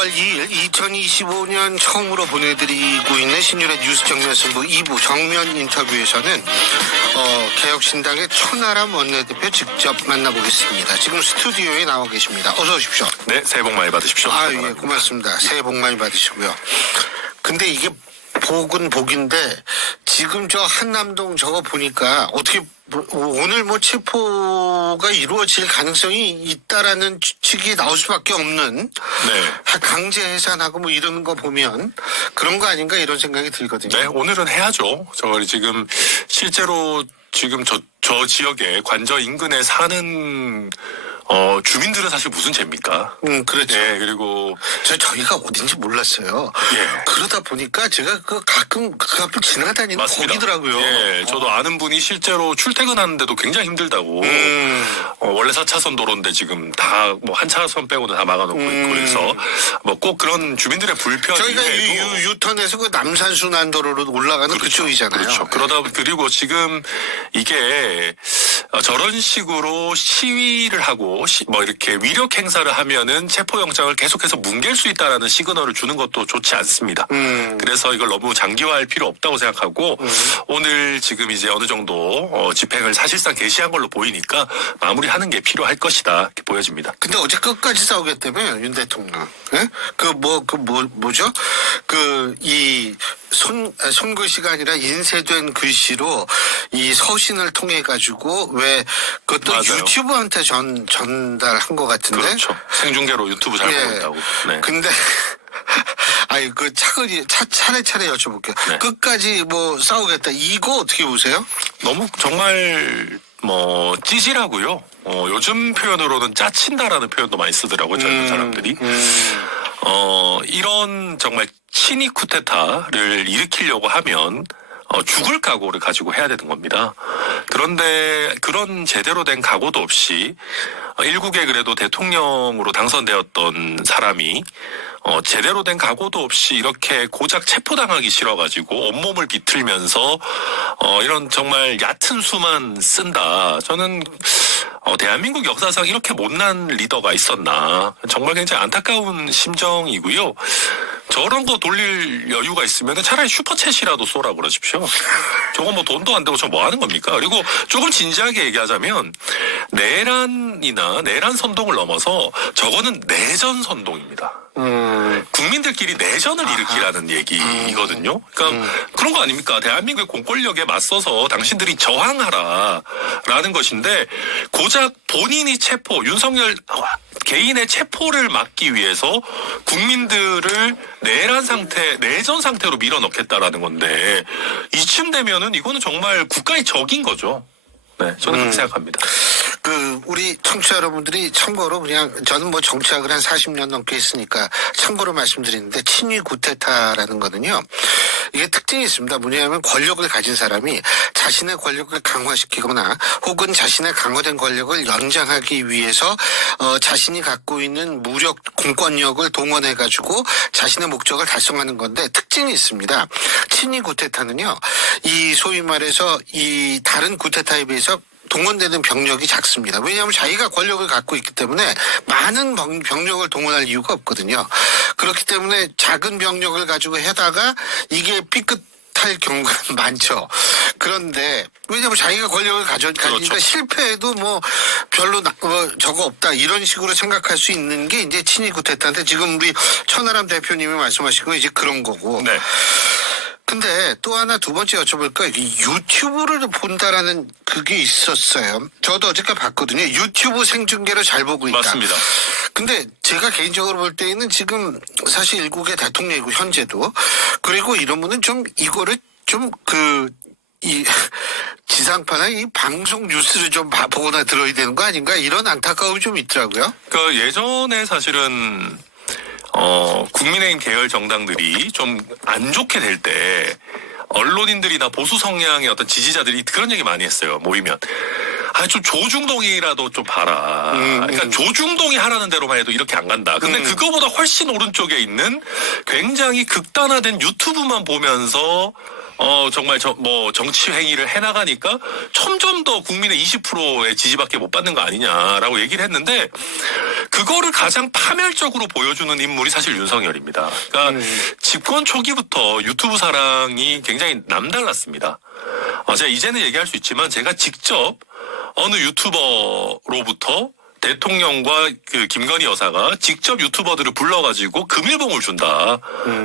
4월 2일 2025년 처음으로 보내드리고 있는 신윤의 뉴스 정면 승부 2부 정면 인터뷰에서는 개혁신당의 천하람 원내대표 직접 만나보겠습니다. 지금 스튜디오에 나와 계십니다. 어서 오십시오. 네, 새해 복 많이 받으십시오. 예, 고맙습니다. 새해 복 많이 받으시고요. 근데 이게 복은 복인데 지금 저 한남동 저거 보니까 어떻게 오늘 체포가 이루어질 가능성이 있다라는 추측이 나올 수밖에 없는, 네. 강제 해산하고 이런 거 보면 그런 거 아닌가 이런 생각이 들거든요. 네, 오늘은 해야죠. 저걸 지금 실제로 지금 저 지역에 관저 인근에 사는 주민들은 사실 무슨 죄입니까? 그렇죠. 예, 그리고 저희가 어딘지 몰랐어요. 예. 그러다 보니까 제가 가끔 그 앞을 지나다니는 맞습니다. 거기더라고요. 예, 저도 아는 분이 실제로 출퇴근하는데도 굉장히 힘들다고. 원래 4차선 도로인데 지금 다 뭐 한 차선 빼고는 다 막아놓고 있고 그래서 뭐 꼭 그런 주민들의 불편. 저희가 유턴에서 그 남산순환도로로 올라가는 그쪽이잖아요. 그렇죠. 그러다 그리고 지금 이게 저런 식으로 시위를 하고 뭐 이렇게 위력 행사를 하면은 체포영장을 계속해서 뭉갤 수 있다라는 시그널을 주는 것도 좋지 않습니다. 그래서 이걸 너무 장기화할 필요 없다고 생각하고 오늘 지금 이제 어느 정도 집행을 사실상 개시한 걸로 보이니까 마무리하는 게 필요할 것이다 이렇게 보여집니다. 근데 어제 끝까지 싸우겠다며 윤 대통령. 예? 뭐죠? 손글씨가 아니라 인쇄된 글씨로 이 서신을 통해 가지고 왜 그것도 맞아요. 유튜브한테 전달한 것 같은데. 그렇죠. 생중계로 유튜브 잘 보인다고. 네. 근데 차례차례 여쭤볼게요. 네. 끝까지 싸우겠다. 이거 어떻게 보세요? 너무 정말 찌질하고요. 요즘 표현으로는 짜친다라는 표현도 많이 쓰더라고요. 젊은 사람들이. 이런 정말 친위 쿠데타를 일으키려고 하면 죽을 각오를 가지고 해야 되는 겁니다. 그런데 그런 제대로 된 각오도 없이 일국에 그래도 대통령으로 당선되었던 사람이 제대로 된 각오도 없이 이렇게 고작 체포당하기 싫어가지고 온몸을 비틀면서 이런 정말 얕은 수만 쓴다. 저는 대한민국 역사상 이렇게 못난 리더가 있었나. 정말 굉장히 안타까운 심정이고요. 저런 거 돌릴 여유가 있으면 차라리 슈퍼챗이라도 쏘라 그러십시오. 저거 돈도 안 되고 저 뭐 하는 겁니까? 그리고 조금 진지하게 얘기하자면 내란 선동을 넘어서 저거는 내전 선동입니다. 국민들끼리 내전을 일으키라는 얘기거든요. 그러니까 그런 거 아닙니까? 대한민국의 공권력에 맞서서 당신들이 저항하라라는 것인데 고작 본인이 윤석열 개인의 체포를 막기 위해서 국민들을 내전 상태로 밀어넣겠다라는 건데 이쯤 되면은 이거는 정말 국가의 적인 거죠. 네, 저는 그렇게 생각합니다. 우리 청취자 여러분들이 참고로 저는 정치학을 한 40년 넘게 했으니까 참고로 말씀드리는데 친위 쿠데타라는 거는요. 이게 특징이 있습니다. 뭐냐면 권력을 가진 사람이 자신의 권력을 강화시키거나 혹은 자신의 강화된 권력을 연장하기 위해서 자신이 갖고 있는 무력 공권력을 동원해 가지고 자신의 목적을 달성하는 건데 특징이 있습니다. 친위 쿠데타는요. 이 소위 말해서 이 다른 쿠데타에 비해서 동원되는 병력이 작습니다. 왜냐하면 자기가 권력을 갖고 있기 때문에 많은 병력을 동원할 이유가 없거든요. 그렇기 때문에 작은 병력을 가지고 해다가 이게 삐끗할 경우가 많죠. 그런데 왜냐하면 자기가 권력을 가지니까 그렇죠. 실패해도 별로 저거 없다 이런 식으로 생각할 수 있는 게 이제 친위 쿠데타인데 지금 우리 천하람 대표님이 말씀하신 거 이제 그런 거고. 네. 근데 또 하나 두 번째 여쭤볼까? 유튜브를 본다라는 그게 있었어요. 저도 어저께 봤거든요. 유튜브 생중계로 잘 보고 있다. 맞습니다. 근데 제가 개인적으로 볼 때에는 지금 사실 일국의 대통령이고 현재도 그리고 이런 분은 이거를 이 지상파나 이 방송 뉴스를 좀 보거나 들어야 되는 거 아닌가 이런 안타까움이 좀 있더라고요. 예전에 사실은 국민의힘 계열 정당들이 좀 안 좋게 될 때 언론인들이나 보수 성향의 어떤 지지자들이 그런 얘기 많이 했어요. 모이면 좀 조중동이라도 좀 봐라. 그러니까 조중동이 하라는 대로만 해도 이렇게 안 간다. 근데 그거보다 훨씬 오른쪽에 있는 굉장히 극단화된 유튜브만 보면서 정말 정치 행위를 해나가니까 점점 더 국민의 20%의 지지밖에 못 받는 거 아니냐라고 얘기를 했는데 그거를 가장 파멸적으로 보여주는 인물이 사실 윤석열입니다. 그러니까 집권 초기부터 유튜브 사랑이 굉장히 남달랐습니다. 제가 이제는 얘기할 수 있지만 제가 직접 어느 유튜버로부터 대통령과 그 김건희 여사가 직접 유튜버들을 불러가지고 금일봉을 준다.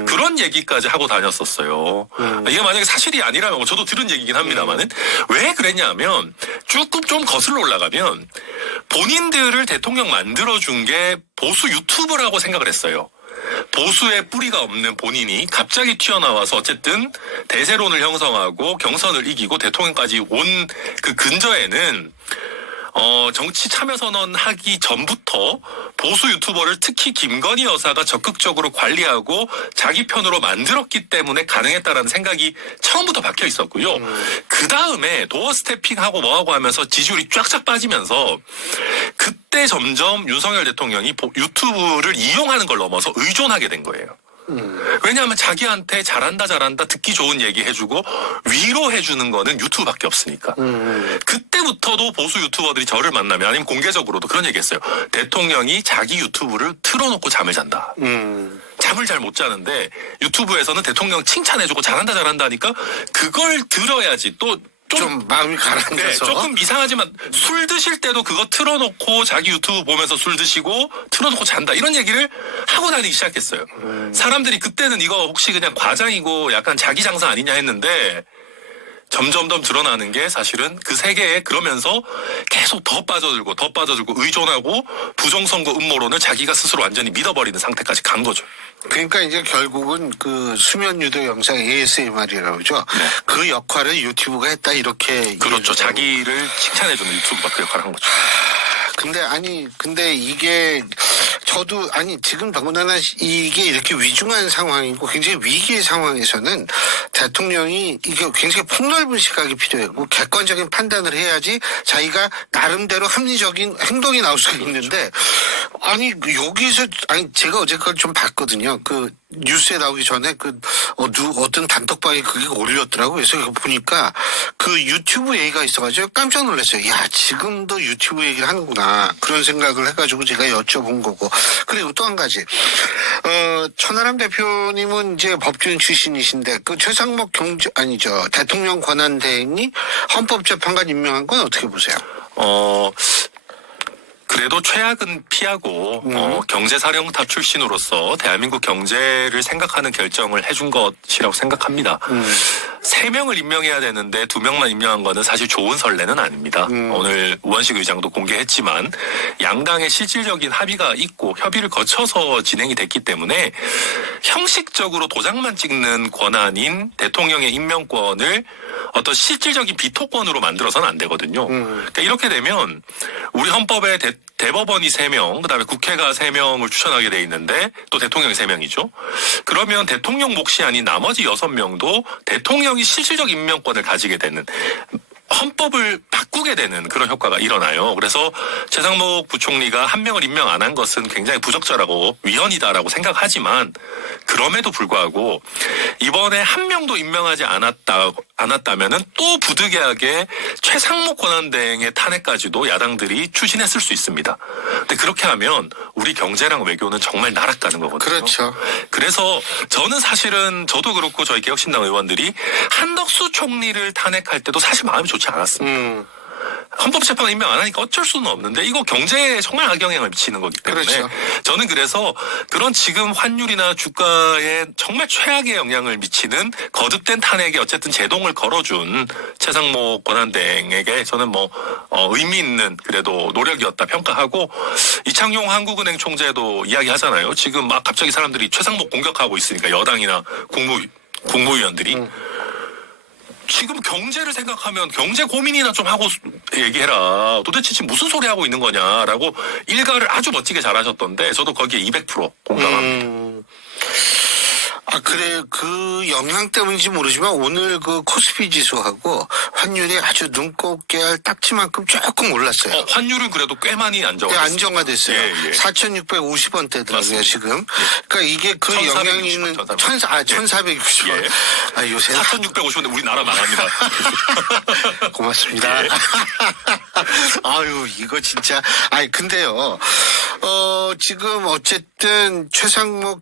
그런 얘기까지 하고 다녔었어요. 이게 만약에 사실이 아니라면 저도 들은 얘기긴 합니다만은 왜 그랬냐면 조금 좀 거슬러 올라가면 본인들을 대통령 만들어준 게 보수 유튜브라고 생각을 했어요. 보수의 뿌리가 없는 본인이 갑자기 튀어나와서 어쨌든 대세론을 형성하고 경선을 이기고 대통령까지 온 그 근저에는 정치 참여 선언하기 전부터 보수 유튜버를 특히 김건희 여사가 적극적으로 관리하고 자기 편으로 만들었기 때문에 가능했다라는 생각이 처음부터 박혀 있었고요. 그 다음에 도어 스태핑하고 뭐하고 하면서 지지율이 쫙쫙 빠지면서 그때 점점 윤석열 대통령이 유튜브를 이용하는 걸 넘어서 의존하게 된 거예요. 왜냐하면 자기한테 잘한다 듣기 좋은 얘기 해주고 위로해주는 거는 유튜브밖에 없으니까. 그때부터도 보수 유튜버들이 저를 만나면 아니면 공개적으로도 그런 얘기 했어요. 대통령이 자기 유튜브를 틀어놓고 잠을 잔다. 잠을 잘 못 자는데 유튜브에서는 대통령 칭찬해주고 잘한다 하니까 그걸 들어야지 또 좀 마음이 가라앉아서. 네, 조금 이상하지만 술 드실 때도 그거 틀어놓고 자기 유튜브 보면서 술 드시고 틀어놓고 잔다 이런 얘기를 하고 다니기 시작했어요. 사람들이 그때는 이거 혹시 그냥 과장이고 약간 자기 장사 아니냐 했는데 점점 더 드러나는 게 사실은 그 세계에 그러면서 계속 더 빠져들고 의존하고 부정선거 음모론을 자기가 스스로 완전히 믿어버리는 상태까지 간 거죠. 그러니까 이제 결국은 그 수면 유도 영상 ASMR이라고 그러죠. 네. 그 역할을 유튜브가 했다 이렇게. 그렇죠. 자기를 칭찬해주는 유튜브가 그 역할을 한 거죠. 근데 이게 저도 지금 더군다나 이게 이렇게 위중한 상황이고 굉장히 위기의 상황에서는 대통령이 이게 굉장히 폭넓은 시각이 필요하고 객관적인 판단을 해야지 자기가 나름대로 합리적인 행동이 나올 수가 있는데 여기서 제가 어제 그걸 좀 봤거든요. 그 뉴스에 나오기 전에 어떤 단톡방에 그게 올렸더라고요. 그래서 이거 보니까 그 유튜브 얘기가 있어가지고 깜짝 놀랐어요. 야, 지금도 유튜브 얘기를 하는구나. 그런 생각을 해가지고 제가 여쭤본 거고. 그리고 또 한 가지. 천하람 대표님은 이제 법조인 출신이신데 그 최상목 대통령 권한대행이 헌법재판관 임명한 건 어떻게 보세요? 그래도 최악은 피하고 경제사령탑 출신으로서 대한민국 경제를 생각하는 결정을 해준 것이라고 생각합니다. 3명을 임명해야 되는데 2명만 임명한 거는 사실 좋은 선례는 아닙니다. 오늘 우원식 의장도 공개했지만 양당의 실질적인 합의가 있고 협의를 거쳐서 진행이 됐기 때문에 형식적으로 도장만 찍는 권한인 대통령의 임명권을 어떤 실질적인 비토권으로 만들어서는 안 되거든요. 그러니까 이렇게 되면 우리 헌법에 대법원이 3명, 그다음에 국회가 3명을 추천하게 돼 있는데 또 대통령이 3명이죠. 그러면 대통령 몫이 아닌 나머지 6명도 대통령이 실질적 임명권을 가지게 되는 헌법을 바꾸게 되는 그런 효과가 일어나요. 그래서 최상목 부총리가 1명을 임명 안 한 것은 굉장히 부적절하고 위헌이다라고 생각하지만 그럼에도 불구하고 이번에 1명도 임명하지 않았다면은 또 부득이하게 최상목 권한대행의 탄핵까지도 야당들이 추진했을 수 있습니다. 근데 그렇게 하면 우리 경제랑 외교는 정말 나락가는 거거든요. 그렇죠. 그래서 저는 사실은 저도 그렇고 저희 개혁신당 의원들이 한덕수 총리를 탄핵할 때도 사실 마음이 좋지 않았습니다. 헌법재판관 임명 안 하니까 어쩔 수는 없는데 이거 경제에 정말 악영향을 미치는 거기 때문에 그렇죠. 저는 그래서 그런 지금 환율이나 주가에 정말 최악의 영향을 미치는 거듭된 탄핵에 어쨌든 제동을 걸어준 최상목 권한대행에게 저는 의미 있는 그래도 노력이었다 평가하고 이창용 한국은행 총재도 이야기하잖아요. 지금 막 갑자기 사람들이 최상목 공격하고 있으니까 여당이나 국무위원들이 지금 경제를 생각하면 경제 고민이나 좀 하고 얘기해라. 도대체 지금 무슨 소리 하고 있는 거냐라고 일가를 아주 멋지게 잘하셨던데 저도 거기에 200% 공감합니다. 그래, 그 영향 때문인지 모르지만 오늘 그 코스피 지수하고 환율이 아주 눈곱 깨알 딱지만큼 조금 올랐어요. 환율은 그래도 꽤 많이 안정화됐어요. 안정화됐어요. 예, 예. 4,650원대더라고요, 맞습니다. 지금. 그러니까 이게 그 1460원, 영향이 있는, 1,460원. 예. 아, 요새. 4,650원대 우리나라 망합니다. 고맙습니다. 예. 아유, 이거 진짜. 아니, 근데요, 지금 어쨌든 최상목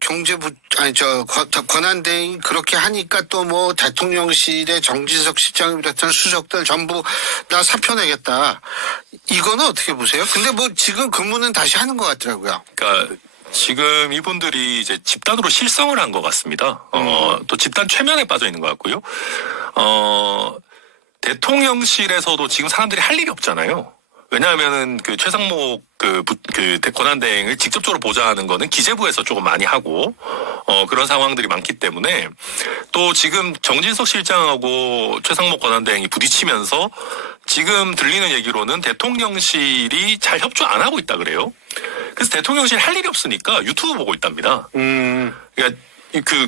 권한대행이 그렇게 하니까 또 뭐 대통령실의 정진석 실장을 비롯한 수석들 전부 나 사표 내겠다. 이거는 어떻게 보세요? 근데 뭐 지금 근무는 다시 하는 것 같더라고요. 그러니까 지금 이분들이 이제 집단으로 실성을 한 것 같습니다. 또 집단 최면에 빠져 있는 것 같고요. 대통령실에서도 지금 사람들이 할 일이 없잖아요. 왜냐하면은 그 최상목 그 권한대행을 직접적으로 보좌하는 거는 기재부에서 조금 많이 하고 그런 상황들이 많기 때문에 또 지금 정진석 실장하고 최상목 권한대행이 부딪히면서 지금 들리는 얘기로는 대통령실이 잘 협조 안 하고 있다 그래요. 그래서 대통령실 할 일이 없으니까 유튜브 보고 있답니다. 그러니까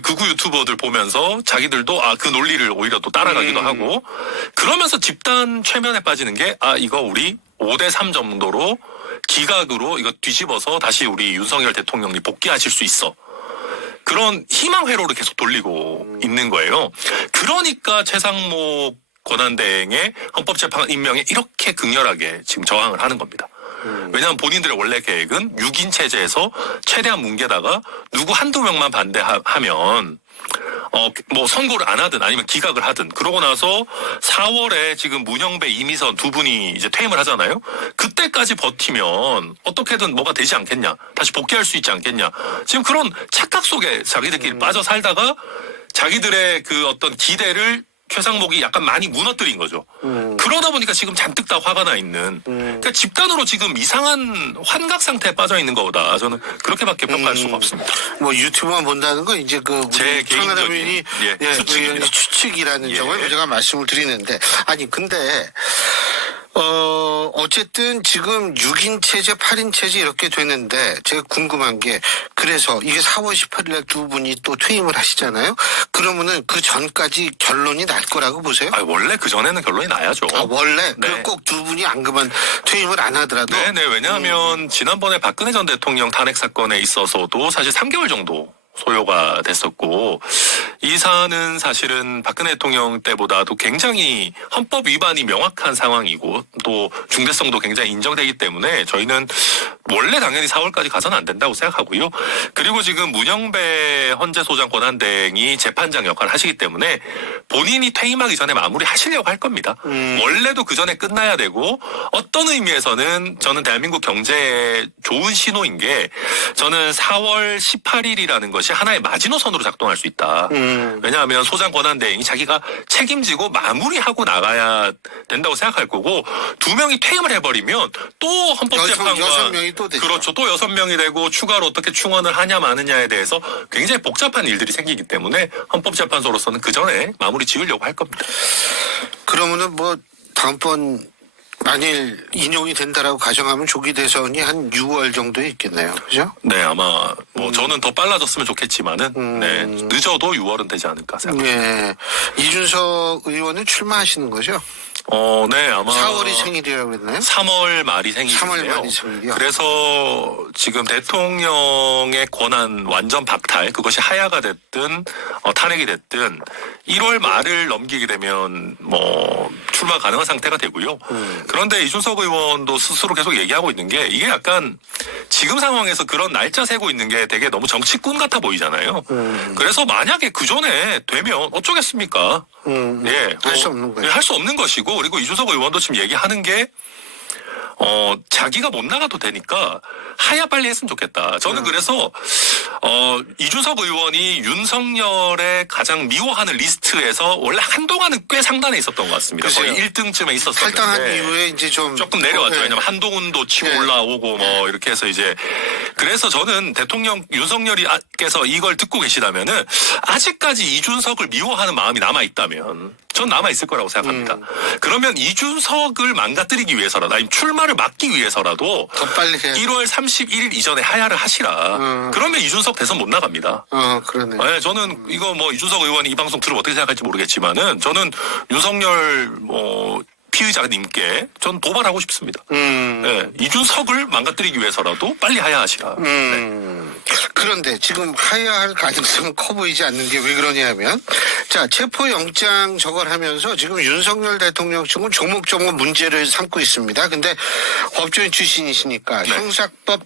극우 유튜버들 보면서 자기들도 그 논리를 오히려 또 따라가기도 하고 그러면서 집단 최면에 빠지는 게 이거 우리 5대3 정도로 기각으로 이거 뒤집어서 다시 우리 윤석열 대통령이 복귀하실 수 있어. 그런 희망 회로를 계속 돌리고 있는 거예요. 그러니까 최상목 권한대행의 헌법재판관 임명에 이렇게 극렬하게 지금 저항을 하는 겁니다. 왜냐하면 본인들의 원래 계획은 6인 체제에서 최대한 뭉개다가 누구 한두 명만 반대하면 뭐 선고를 안 하든 아니면 기각을 하든 그러고 나서 4월에 지금 문영배 이미선 두 분이 이제 퇴임을 하잖아요. 그때까지 버티면 어떻게든 뭐가 되지 않겠냐. 다시 복귀할 수 있지 않겠냐. 지금 그런 착각 속에 자기들끼리 빠져 살다가 자기들의 그 어떤 기대를 최상목이 약간 많이 무너뜨린 거죠. 그러다 보니까 지금 잔뜩 다 화가 나 있는. 그러니까 집단으로 지금 이상한 환각 상태에 빠져 있는 거다. 저는 그렇게밖에 평가할 수가 없습니다. 뭐 유튜브만 본다는 건 이제 제 청와대변인이 추측입니다. 추측이라는 예. 점을 제가 말씀을 드리는데 아니 근데 어쨌든 지금 6인 체제, 8인 체제 이렇게 되는데 제가 궁금한 게 그래서 이게 4월 18일 날 두 분이 또 퇴임을 하시잖아요. 그러면은 그 전까지 결론이 날 거라고 보세요? 원래 그 전에는 결론이 나야죠. 원래? 네. 꼭 두 분이 안 그만 퇴임을 안 하더라도? 네네. 왜냐하면 지난번에 박근혜 전 대통령 탄핵 사건에 있어서도 사실 3개월 정도 소요가 됐었고 이 사안은 사실은 박근혜 대통령 때보다도 굉장히 헌법 위반이 명확한 상황이고 또 중대성도 굉장히 인정되기 때문에 저희는 원래 당연히 4월까지 가서는 안 된다고 생각하고요. 그리고 지금 문영배 헌재소장 권한대행이 재판장 역할을 하시기 때문에 본인이 퇴임하기 전에 마무리하시려고 할 겁니다. 원래도 그 전에 끝나야 되고 어떤 의미에서는 저는 대한민국 경제에 좋은 신호인 게 저는 4월 18일이라는 것이 하나의 마지노선으로 작동할 수 있다. 왜냐하면 소장 권한대행이 자기가 책임지고 마무리하고 나가야 된다고 생각할 거고 두 명이 퇴임을 해버리면 또 헌법재판관 6명이 또 되죠. 그렇죠. 또 6명이 되고 추가로 어떻게 충원을 하냐 마느냐에 대해서 굉장히 복잡한 일들이 생기기 때문에 헌법재판소로서는 그 전에 마무리 지으려고 할 겁니다. 그러면은 뭐 다음번 만일 인용이 된다라고 가정하면 조기 대선이 한 6월 정도에 있겠네요. 그죠? 네, 아마 뭐 저는 더 빨라졌으면 좋겠지만은 네, 늦어도 6월은 되지 않을까 생각합니다. 네. 이준석 의원은 출마하시는 거죠? 네, 아마 4월이 생일이라고 그랬나요? 3월 말이 생일인데요. 3월 말이 생일이요. 그래서 지금 대통령의 권한 완전 박탈, 그것이 하야가 됐든 탄핵이 됐든 1월 말을 넘기게 되면 뭐 출마 가능한 상태가 되고요. 그런데 이준석 의원도 스스로 계속 얘기하고 있는 게 이게 약간 지금 상황에서 그런 날짜 세고 있는 게 되게 너무 정치꾼 같아 보이잖아요. 그래서 만약에 그 전에 되면 어쩌겠습니까? 예, 할 수 없는 거예요. 할 수 없는 것이고 그리고 이준석 의원도 지금 얘기하는 게 자기가 못 나가도 되니까 하야 빨리 했으면 좋겠다. 저는 그래서 이준석 의원이 윤석열의 가장 미워하는 리스트에서 원래 한동안은 꽤 상단에 있었던 것 같습니다. 글쎄요. 거의 1등쯤에 있었었는데 탈당한 이후에 이제 조금 내려왔죠. 네. 왜냐면 한동훈도 치고 네. 올라오고 뭐 이렇게 해서 이제 그래서 저는 대통령 윤석열이께서 이걸 듣고 계시다면은 아직까지 이준석을 미워하는 마음이 남아 있다면 전 남아있을 거라고 생각합니다. 그러면 이준석을 망가뜨리기 위해서라도 아니면 출마를 막기 위해서라도 더 빨리 해야 1월 31일 이전에 하야를 하시라. 그러면 이준석 대선 못 나갑니다. 그러네. 네, 저는 이거 뭐 이준석 의원이 이 방송 들으면 어떻게 생각할지 모르겠지만은 저는 윤석열 피의자님께 전 도발하고 싶습니다. 네, 이준석을 망가뜨리기 위해서라도 빨리 하야하시라. 네. 그런데 지금 하야할 가능성은 커 보이지 않는 게 왜 그러냐 하면, 자, 체포영장 저걸 하면서 지금 윤석열 대통령 측은 조목조목 문제를 삼고 있습니다. 근데 법조인 출신이시니까 네. 형사법,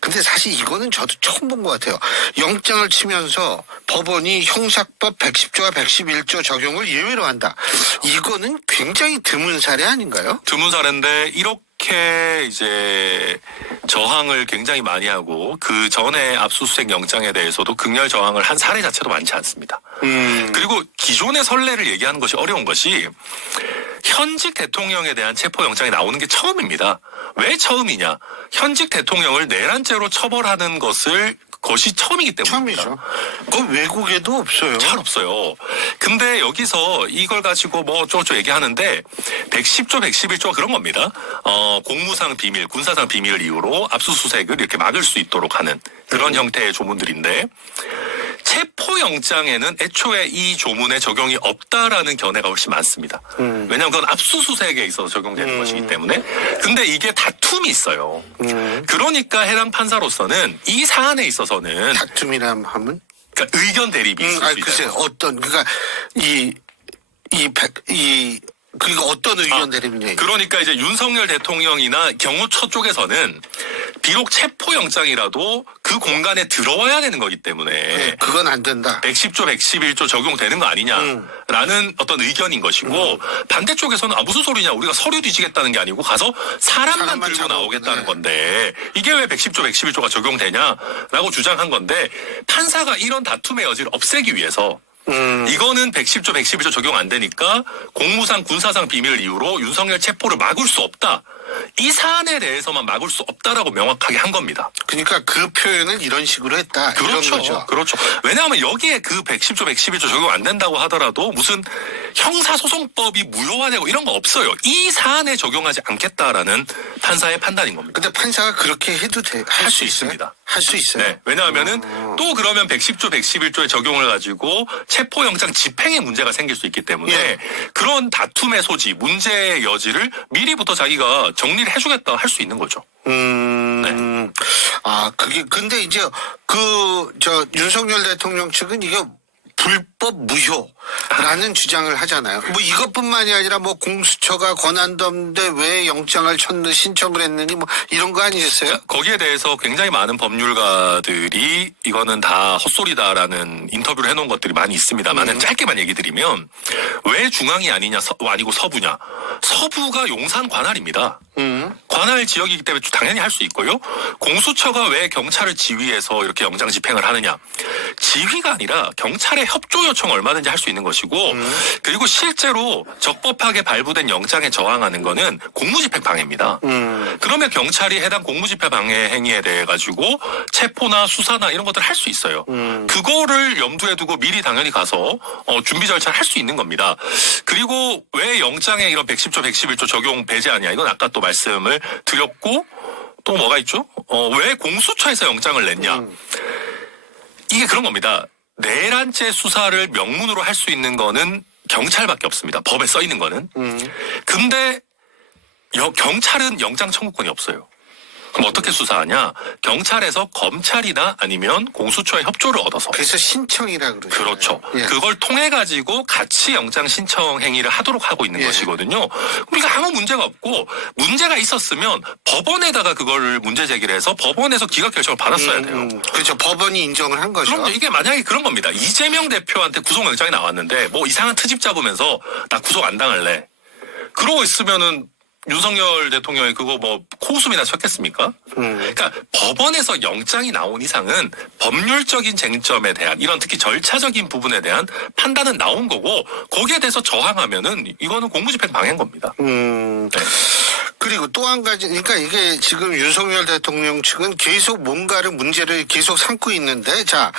근데 사실 이거는 저도 처음 본 것 같아요. 영장을 치면서 법원이 형사법 110조와 111조 적용을 예외로 한다. 이거는 굉장히 드문 사례 아닌가요? 드문 사례인데 이렇게 이제 저항을 굉장히 많이 하고 그 전에 압수수색 영장에 대해서도 극렬 저항을 한 사례 자체도 많지 않습니다. 그리고 기존의 선례를 얘기하는 것이 어려운 것이 현직 대통령에 대한 체포영장이 나오는 게 처음입니다. 왜 처음이냐? 현직 대통령을 내란죄로 처벌하는 것이 처음이기 때문입니다. 처음이죠. 그거 외국에도 없어요. 잘 없어요. 근데 여기서 이걸 가지고 뭐 어쩌고저쩌고 얘기하는데 110조, 111조가 그런 겁니다. 공무상 비밀, 군사상 비밀을 이유로 압수수색을 이렇게 막을 수 있도록 하는 그런 형태의 조문들인데 체포영장에는 애초에 이 조문의 적용이 없다라는 견해가 훨씬 많습니다. 왜냐하면 그건 압수수색에 있어서 적용되는 것이기 때문에. 근데 이게 다툼이 있어요. 그러니까 해당 판사로서는 이 사안에 있어서는 다툼이라 하면? 그러니까 의견 대립이 있을 수 글쎄, 있어요. 그러니까 그게 어떤 의견 대립이냐. 그러니까 이제 윤석열 대통령이나 경호처 쪽에서는 비록 체포영장이라도 그 공간에 들어와야 되는 거기 때문에 그건 안 된다. 110조, 111조 적용되는 거 아니냐라는 어떤 의견인 것이고 반대쪽에서는 무슨 소리냐 우리가 서류 뒤지겠다는 게 아니고 가서 사람만 들고 잡아오고, 나오겠다는 네. 건데 이게 왜 110조, 111조가 적용되냐라고 주장한 건데 판사가 이런 다툼의 여지를 없애기 위해서 이거는 110조, 111조 적용 안 되니까 공무상, 군사상 비밀 이유로 윤석열 체포를 막을 수 없다. 이 사안에 대해서만 막을 수 없다라고 명확하게 한 겁니다. 그러니까 그 표현을 이런 식으로 했다. 이런 그렇죠. 거죠. 그렇죠. 왜냐하면 여기에 그 110조, 111조 적용 안 된다고 하더라도 무슨 형사소송법이 무효화되고 이런 거 없어요. 이 사안에 적용하지 않겠다라는 판사의 판단인 겁니다. 근데 판사가 그렇게 해도 할 수 있습니다. 할 수 있어요. 네. 왜냐하면은 또 그러면 110조, 111조의 적용을 가지고 체포영장 집행에 문제가 생길 수 있기 때문에 예. 그런 다툼의 소지, 문제의 여지를 미리부터 자기가 정리를 해주겠다 할 수 있는 거죠. 근데 이제 윤석열 대통령 측은 이게 불법 무효라는 주장을 하잖아요. 뭐 이것뿐만이 아니라 뭐 공수처가 권한도 없는데 왜 영장을 신청을 했느니 뭐 이런 거 아니겠어요? 거기에 대해서 굉장히 많은 법률가들이 이거는 다 헛소리다라는 인터뷰를 해놓은 것들이 많이 있습니다만 짧게만 얘기 드리면 왜 중앙이 아니고 서부냐? 서부가 용산 관할입니다. 관할 지역이기 때문에 당연히 할 수 있고요. 공수처가 왜 경찰을 지휘해서 이렇게 영장 집행을 하느냐? 지휘가 아니라 경찰의 협조 요청 얼마든지 할 수 있는 것이고 그리고 실제로 적법하게 발부된 영장에 저항하는 거는 공무집행 방해입니다. 그러면 경찰이 해당 공무집행 방해 행위에 대해 가지고 체포나 수사나 이런 것들을 할 수 있어요. 그거를 염두에 두고 미리 당연히 가서 준비 절차를 할 수 있는 겁니다. 그리고 왜 영장에 이런 110조, 111조 적용 배제하냐? 이건 아까 또 말씀을 드렸고 또 뭐가 있죠? 왜 공수처에서 영장을 냈냐? 이게 그런 겁니다. 내란죄 수사를 명문으로 할 수 있는 거는 경찰밖에 없습니다. 법에 써 있는 거는. 근데 경찰은 영장 청구권이 없어요. 그럼 어떻게 수사하냐? 경찰에서 검찰이나 아니면 공수처의 협조를 얻어서. 그래서 신청이라 그러죠. 그렇죠. 예. 그걸 통해 가지고 같이 영장 신청 행위를 하도록 하고 있는 예. 것이거든요. 우리가 아무 문제가 없고 문제가 있었으면 법원에다가 그걸 문제 제기를 해서 법원에서 기각 결정을 받았어야 돼요. 그렇죠. 법원이 인정을 한 거죠. 그럼 이게 만약에 그런 겁니다. 이재명 대표한테 구속영장이 나왔는데 뭐 이상한 트집 잡으면서 나 구속 안 당할래. 그러고 있으면은 윤석열 대통령이 그거 뭐 코웃음이나 쳤겠습니까? 그러니까 법원에서 영장이 나온 이상은 법률적인 쟁점에 대한 이런 특히 절차적인 부분에 대한 판단은 나온 거고 거기에 대해서 저항하면은 이거는 공무집행 방해인 겁니다. 네. 그리고 또 한 가지, 그러니까 이게 지금 윤석열 대통령 측은 계속 뭔가를 문제를 계속 삼고 있는데, 자,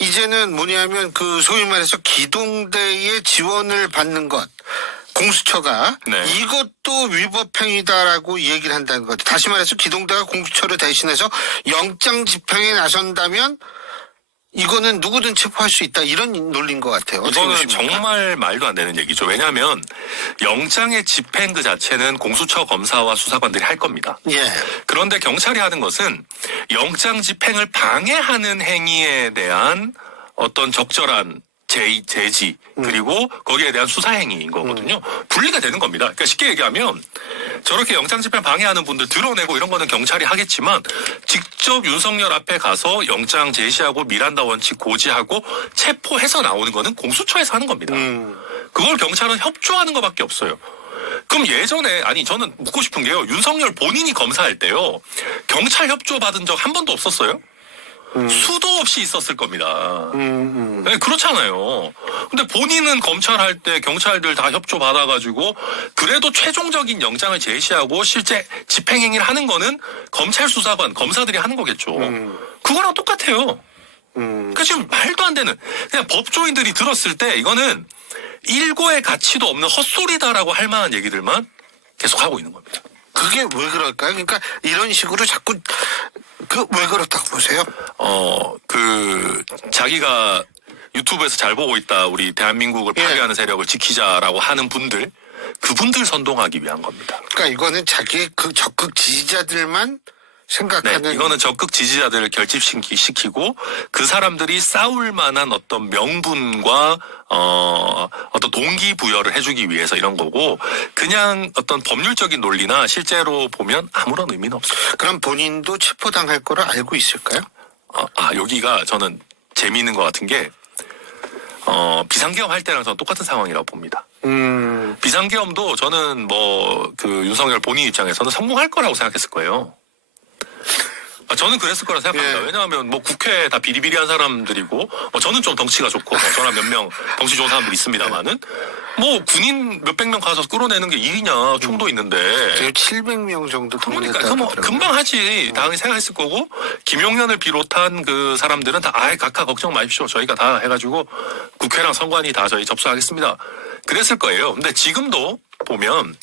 이제는 뭐냐면 그 소위 말해서 기동대의 지원을 받는 것. 공수처가 네. 이것도 위법행위다라고 얘기를 한다는 거죠. 다시 말해서 기동대가 공수처를 대신해서 영장 집행에 나선다면 이거는 누구든 체포할 수 있다 이런 논리인 것 같아요. 어떻게 이거는 보십니까? 정말 말도 안 되는 얘기죠. 왜냐하면 영장의 집행 그 자체는 공수처 검사와 수사관들이 할 겁니다. 예. 그런데 경찰이 하는 것은 영장 집행을 방해하는 행위에 대한 어떤 적절한 제지 그리고 거기에 대한 수사 행위인 거거든요. 분리가 되는 겁니다. 그러니까 쉽게 얘기하면 저렇게 영장 집행 방해하는 분들 드러내고 이런 거는 경찰이 하겠지만 직접 윤석열 앞에 가서 영장 제시하고 미란다 원칙 고지하고 체포해서 나오는 거는 공수처에서 하는 겁니다. 그걸 경찰은 협조하는 것밖에 없어요. 그럼 예전에 아니 저는 묻고 싶은 게요. 윤석열 본인이 검사할 때요. 경찰 협조 받은 적 한 번도 없었어요? 수도 없이 있었을 겁니다. 네, 그렇잖아요. 근데 본인은 검찰할 때 경찰들 다 협조 받아가지고 그래도 최종적인 영장을 제시하고 실제 집행행위를 하는 거는 검찰 수사관, 검사들이 하는 거겠죠. 그거랑 똑같아요. 그 지금 말도 안 되는 그냥 법조인들이 들었을 때 이거는 일고의 가치도 없는 헛소리다라고 할 만한 얘기들만 계속 하고 있는 겁니다. 그게 왜 그럴까요? 그러니까 이런 식으로 자꾸 왜 그렇다고 보세요? 자기가 유튜브에서 잘 보고 있다. 우리 대한민국을 파괴하는 세력을 지키자라고 하는 분들, 그분들 선동하기 위한 겁니다. 그러니까 이거는 자기의 그 적극 지지자들만 생각하는. 네, 이거는 적극 지지자들을 결집시키고 그 사람들이 싸울 만한 어떤 명분과 어떤 동기부여를 해주기 위해서 이런 거고 그냥 어떤 법률적인 논리나 실제로 보면 아무런 의미는 없어요. 그럼 본인도 체포당할 거를 알고 있을까요? 여기가 저는 재미있는 것 같은 게 비상계엄 할 때랑 저는 똑같은 상황이라고 봅니다. 비상계엄도 저는 윤석열 본인 입장에서는 성공할 거라고 생각했을 거예요. 저는 그랬을 거라 생각합니다. 예. 왜냐하면 국회 다 비리비리한 사람들이고 저는 좀 덩치가 좋고 저랑 몇 명 덩치 좋은 사람들이 있습니다만은 군인 몇백 명 가서 끌어내는 게 일이냐 총도 있는데 지금 700명 정도 그러니까 동원했다고 금방 하지 당연히 생각했을 거고 김용현을 비롯한 그 사람들은 다 각하 걱정 마십시오 저희가 다 해가지고 국회랑 선관위 다 저희 접수하겠습니다 그랬을 거예요. 근데 지금도 보면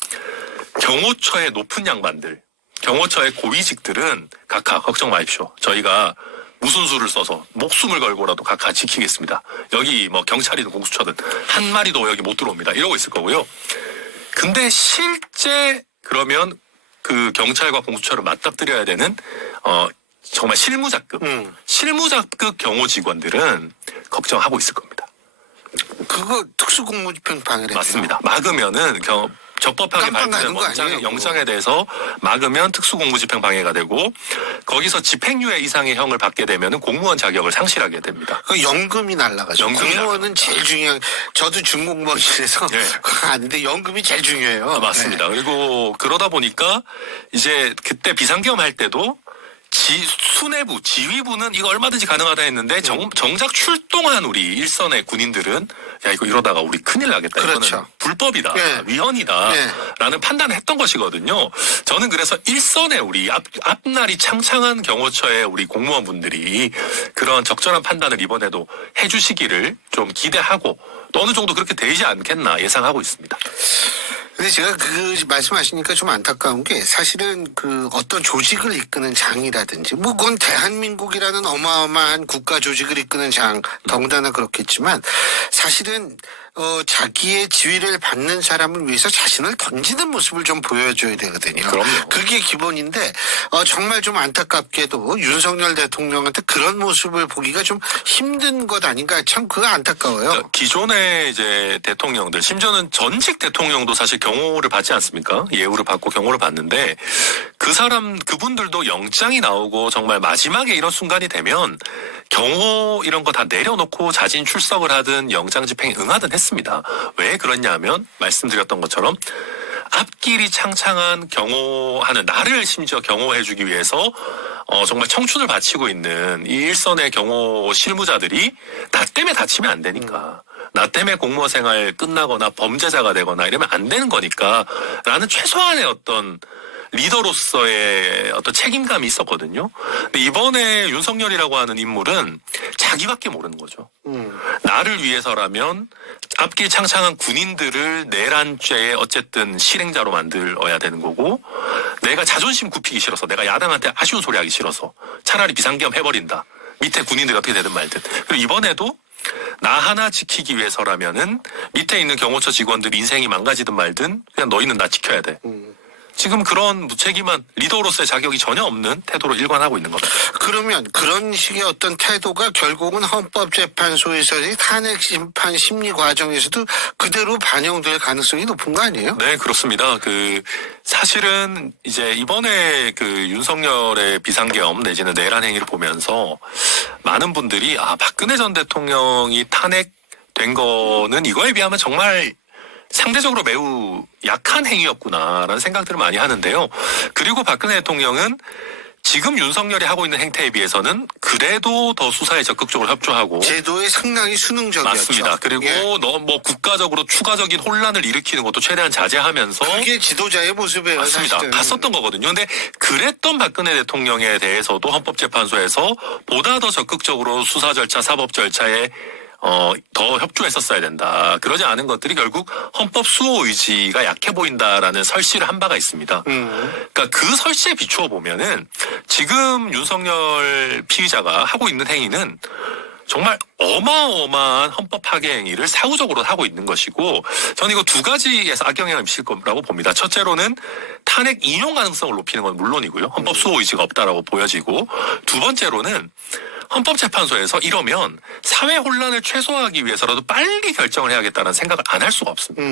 경호처의 높은 양반들 경호처의 고위직들은 각하 걱정 마십시오. 저희가 무슨 수를 써서 목숨을 걸고라도 각하 지키겠습니다. 여기 경찰이든 공수처든 한 마리도 여기 못 들어옵니다. 이러고 있을 거고요. 근데 실제 그러면 그 경찰과 공수처를 맞닥뜨려야 되는 정말 실무자급 경호 직원들은 걱정하고 있을 겁니다. 그거 특수공무집행 방해를 맞습니다. 막으면은 적법하게 깜빡하는 거 발표된 아니에요, 영장에 대해서 막으면 특수공무집행 방해가 되고 거기서 집행유예 이상의 형을 받게 되면 공무원 자격을 상실하게 됩니다. 그 연금이 날라가죠. 공무원은 제일 중요한. 저도 중공무원실에서 네. 그거 아는데 연금이 제일 중요해요. 맞습니다. 네. 그리고 그러다 보니까 이제 그때 비상계엄 할 때도 수뇌부, 지휘부는 이거 얼마든지 가능하다 했는데 정작 출동한 우리 일선의 군인들은 야 이거 이러다가 우리 큰일 나겠다. 그렇죠. 이거는 불법이다. 네. 위헌이다. 네. 라는 판단을 했던 것이거든요. 저는 그래서 일선의 우리 앞날이 창창한 경호처의 우리 공무원분들이 그런 적절한 판단을 이번에도 해주시기를 좀 기대하고 또 어느 정도 그렇게 되지 않겠나 예상하고 있습니다. 근데 제가 그 말씀하시니까 좀 안타까운 게 사실은 그 어떤 조직을 이끄는 장이라든지 그건 대한민국이라는 어마어마한 국가 조직을 이끄는 장 더군다나 그렇겠지만 사실은 자기의 지위를 받는 사람을 위해서 자신을 던지는 모습을 좀 보여줘야 되거든요. 그럼요. 그게 기본인데 정말 좀 안타깝게도 윤석열 대통령한테 그런 모습을 보기가 좀 힘든 것 아닌가 참 그거 안타까워요. 그러니까 기존의 이제 대통령들 심지어는 전직 대통령도 사실 경호를 받지 않습니까? 예우를 받고 경호를 받는데 그분들도 영장이 나오고 정말 마지막에 이런 순간이 되면 경호 이런 거 다 내려놓고 자진 출석을 하든 영장 집행에 응하든 했습니다. 왜 그러냐면 말씀드렸던 것처럼 앞길이 창창한 경호하는 나를 심지어 경호해주기 위해서 정말 청춘을 바치고 있는 이 일선의 경호 실무자들이 나 때문에 다치면 안 되니까 나 때문에 공무원 생활 끝나거나 범죄자가 되거나 이러면 안 되는 거니까 라는 최소한의 어떤 리더로서의 어떤 책임감이 있었거든요. 근데 이번에 윤석열이라고 하는 인물은 자기밖에 모르는 거죠. 나를 위해서라면 앞길 창창한 군인들을 내란죄의 어쨌든 실행자로 만들어야 되는 거고, 내가 자존심 굽히기 싫어서, 내가 야당한테 아쉬운 소리 하기 싫어서 차라리 비상계엄 해버린다. 밑에 군인들이 어떻게 되든 말든. 그리고 이번에도 나 하나 지키기 위해서라면은 밑에 있는 경호처 직원들 인생이 망가지든 말든 그냥 너희는 나 지켜야 돼. 지금 그런 무책임한 리더로서의 자격이 전혀 없는 태도로 일관하고 있는 겁니다. 그러면 그런 식의 어떤 태도가 결국은 헌법재판소에서의 탄핵 심판 심리 과정에서도 그대로 반영될 가능성이 높은 거 아니에요? 네, 그렇습니다. 사실은 이제 이번에 윤석열의 비상계엄 내지는 내란 행위를 보면서 많은 분들이 박근혜 전 대통령이 탄핵된 거는 이거에 비하면 정말 상대적으로 매우 약한 행위였구나라는 생각들을 많이 하는데요. 그리고 박근혜 대통령은 지금 윤석열이 하고 있는 행태에 비해서는 그래도 더 수사에 적극적으로 협조하고 제도에 상당히 수능적이었죠. 맞습니다. 그리고 국가적으로 추가적인 혼란을 일으키는 것도 최대한 자제하면서 그게 지도자의 모습이에요. 맞습니다. 사실은. 봤었던 거거든요. 근데 그랬던 박근혜 대통령에 대해서도 헌법재판소에서 보다 더 적극적으로 수사 절차, 사법 절차에 더 협조했었어야 된다. 그러지 않은 것들이 결국 헌법 수호 의지가 약해 보인다라는 설시를 한 바가 있습니다. 그러니까 그 설시에 비추어 보면은 지금 윤석열 피의자가 하고 있는 행위는 정말 어마어마한 헌법 파괴 행위를 사후적으로 하고 있는 것이고, 저는 이거 두 가지에서 악영향을 미칠 거라고 봅니다. 첫째로는 탄핵 인용 가능성을 높이는 건 물론이고요. 헌법 수호 의지가 없다라고 보여지고, 두 번째로는 헌법재판소에서 이러면 사회 혼란을 최소화하기 위해서라도 빨리 결정을 해야겠다는 생각을 안 할 수가 없습니다.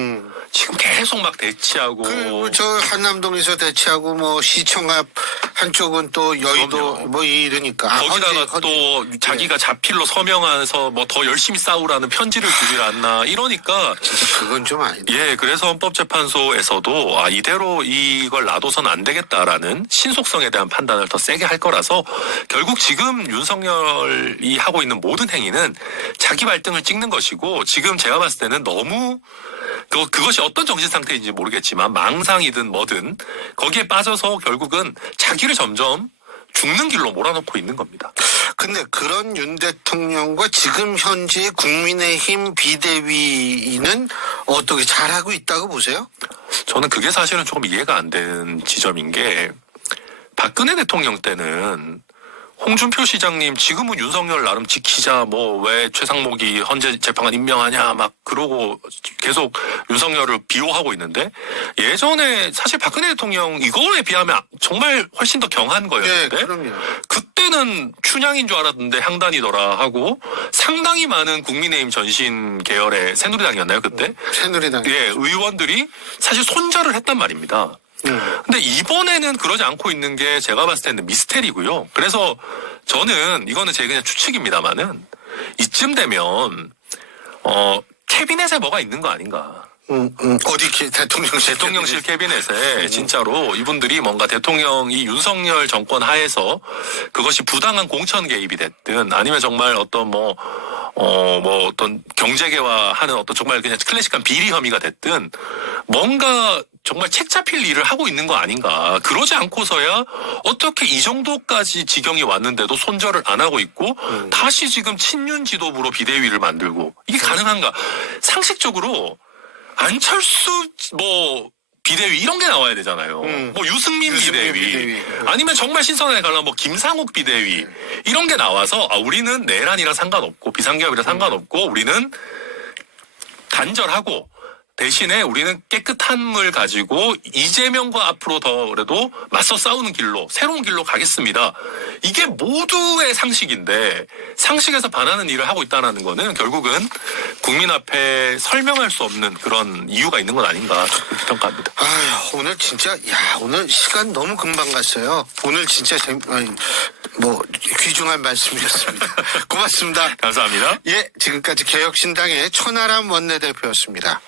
지금 계속 막 대치하고. 그리고 저 한남동에서 대치하고 뭐 시청 앞 한쪽은 또 여의도 그럼요. 뭐 이러니까. 거기다가 또 자기가 자필로 서명해서 뭐 더 열심히 싸우라는 편지를 주질 않나 이러니까. 진짜 그건 좀 아닌데. 예, 그래서 헌법재판소에서도 이대로 이걸 놔둬서는 안 되겠다라는 신속성에 대한 판단을 더 세게 할 거라서 결국 지금 윤석열이 하고 있는 모든 행위는 자기 발등을 찍는 것이고, 지금 제가 봤을 때는 너무 그것이 어떤 정신 상태인지 모르겠지만 망상이든 뭐든 거기에 빠져서 결국은 자기를 점점 죽는 길로 몰아넣고 있는 겁니다. 근데 그런 윤 대통령과 지금 현재 국민의힘 비대위는 어떻게 잘하고 있다고 보세요? 저는 그게 사실은 조금 이해가 안 되는 지점인 게, 박근혜 대통령 때는 홍준표 시장님 지금은 윤석열 나름 지키자, 뭐 왜 최상목이 헌재 재판관 임명하냐 막 그러고 계속 윤석열을 비호하고 있는데, 예전에 사실 박근혜 대통령 이거에 비하면 정말 훨씬 더 경한 거였는데, 네, 그럼요. 그때는 춘향인 줄 알았는데 향단이더라 하고 상당히 많은 국민의힘 전신 계열의 새누리당이었나요 그때? 새누리당. 예, 의원들이 사실 손절을 했단 말입니다. 근데 이번에는 그러지 않고 있는 게 제가 봤을 때는 미스테리고요. 그래서 저는 이거는 제 그냥 추측입니다만은 이쯤 되면 캐비넷에 뭐가 있는 거 아닌가. 어디 대통령실 캐비넷에 진짜로 이분들이 뭔가 대통령이 윤석열 정권 하에서 그것이 부당한 공천 개입이 됐든 아니면 정말 어떤 어떤 경제계화하는 어떤 정말 그냥 클래식한 비리 혐의가 됐든 뭔가 정말 책 잡힐 일을 하고 있는 거 아닌가. 그러지 않고서야 어떻게 이 정도까지 지경이 왔는데도 손절을 안 하고 있고 다시 지금 친윤 지도부로 비대위를 만들고 이게 가능한가. 상식적으로 안철수 비대위 이런 게 나와야 되잖아요. 유승민 비대위. 아니면 정말 신선하게 가려면 김상욱 비대위. 이런 게 나와서 우리는 내란이랑 상관없고 비상계엄이랑 상관없고 우리는 단절하고 대신에 우리는 깨끗함을 가지고 이재명과 앞으로 더 그래도 맞서 싸우는 길로 새로운 길로 가겠습니다. 이게 모두의 상식인데 상식에서 반하는 일을 하고 있다는 거는 결국은 국민 앞에 설명할 수 없는 그런 이유가 있는 건 아닌가 그렇게 평가합니다. 오늘 진짜 오늘 시간 너무 금방 갔어요. 오늘 진짜 귀중한 말씀이었습니다. 고맙습니다. 감사합니다. 예, 지금까지 개혁신당의 천하람 원내대표였습니다.